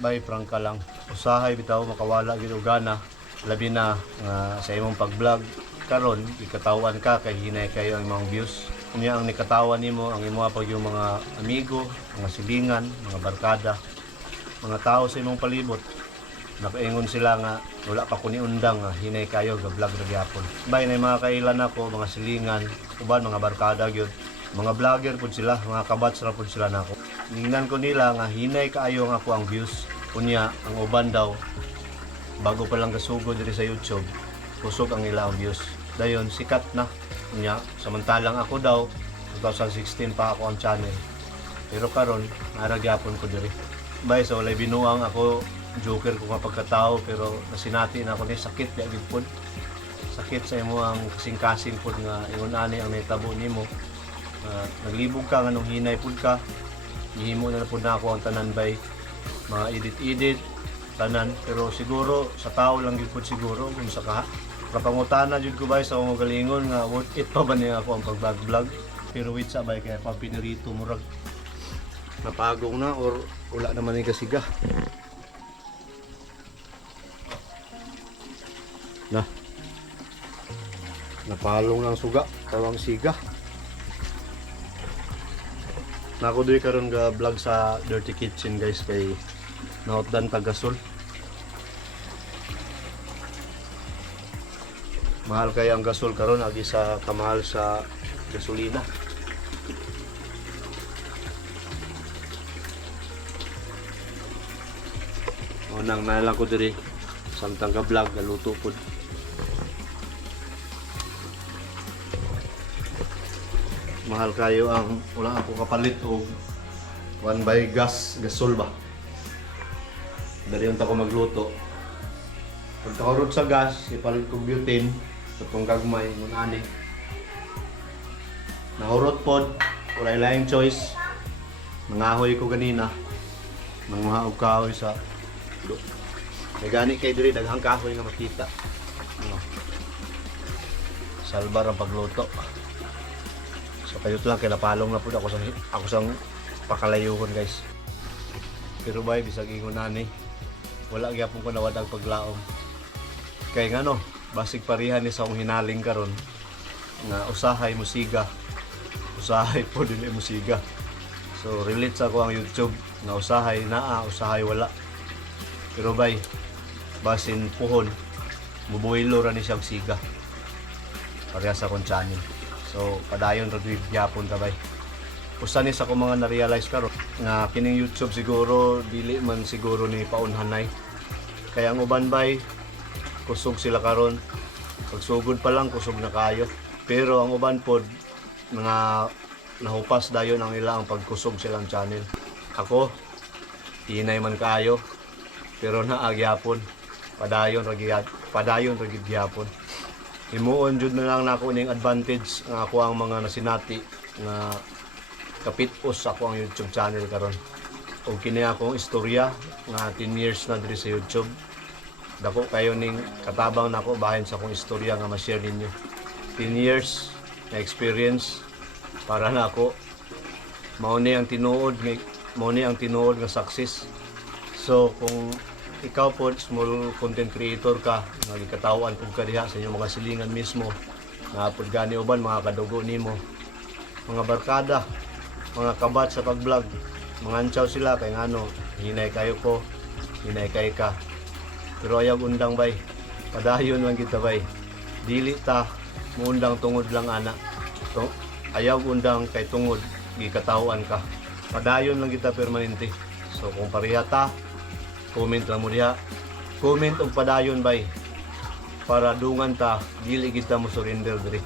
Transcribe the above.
Bay, prangka lang. Usahay bitaw makawala gid og gana labi na nga sa imong pag-vlog karon ikatawan ka kay hinay kayo ang imong views. Unya ang nikatawan nimo ang imong pag yung mga amigo, mga silingan, mga barkada, mga tao sa imong palibot. Nakaingon sila nga wala pa ko ni undang nga hinay kayo ga vlog ra gyapon. Bay na mga kailan ako, mga silingan, uban mga barkada gyud. Mga vlogger pud sila, mga kabats ra pud sila nako. Ningnan ko nila nga hinay kaayo nga ako ang views. Unya ang uban daw bago pa lang kasugod diri sa YouTube, kusog ang ilang views. Dayon sikat na. Unya samantalang ako daw 2016 pa ako ang channel. Pero karon nara gyapon ko diri. Bay so walay binuang ako, joker ko nga pagkatao pero nasinati na ako ni sakit ya gid pod. Sakit sa imo ang kasing-kasing pod nga ingon ani ang nahitabo nimo. Naglibog ka nga nung hinay pod ka. Gihimo na pod na ako ang tanan bay mga edit-edit tanan pero siguro sa tao lang gyud pod siguro kung sa kapangutana jud ko bay sa akong galingon nga worth it pa ba niya ako ang pag-vlog pero wait sa bay kaya pa pinirito murag napagong na or wala naman ni kasiga na napalong ng suga tawang siga na ako doon karon ga vlog sa Dirty Kitchen guys kay nautdan tagasol. Mahal kaya ang gasol karon agi sa kamahal sa gasolina. Unang nalang ko diri samtang ka vlog galuto pod. Mahal kayo ang wala ako kapalit o 1 by gasol ba. Dari unta ko magluto. Pag takarod sa gas, ipalit ko butane sa itong gagmay ng ani. Nahurot pod, wala laing choice. Nangahoy ko ganina. Nanguha og kahoy sa may gani kay diri daghang kahoy nga makita. Salbar ang pagluto. So kayo lang kay napalong na po ako sang pakalayuhon guys. Pero bay bisag ingon ani wala gyapon ko nawadag paglaom. Kay ngano basig parihan ni sa akong hinaling karon nga usahay musiga. Usahay po dili musiga. So relate sa ako ang YouTube nga usahay naa usahay wala. Pero bay basin puhon mubuhilo ra ni siyang siga. Pareha sa akong channel. So padayon ra gyud gyapon ta bay. Usa ni sa ko mga na-realize karon nga kining YouTube siguro dili man siguro ni paunhanay. Kaya ang uban bay kusog sila karon. Pagsugod pa lang kusog na kayo. Pero ang uban pod nga nahupas dayon ang ila ang pagkusog silang channel. Ako hinay man kayo pero naagyapon. Padayon ra gyud gyapon. Himuon jud na lang nako ning advantage nga ako ang mga nasinati nga kapit-os ako ang YouTube channel karon. Og kini akong istorya nga 10 years na diri sa YouTube. Dako kayo ning katabang nako bahin sa akong istorya nga ma-share ninyo. 10 years na experience para na ako mao ni ang tinuod nga success. So kung ikaw po small content creator ka nga gikatawan pud ka diha sa inyong mga silingan mismo nga pud gani uban mga kadugo nimo mga barkada mga kabat sa pag-vlog manganchaw sila kay ngano hinay kayo ko hinay kay ka pero ayaw undang bay padayon lang kita bay dili ta muundang tungod lang ana ayaw undang kay tungod gikatawan ka padayon lang kita permanente. So kung pareha ta comment lang mo diha. Comment og padayon bay para dungan ta dili kita mo surrender diri.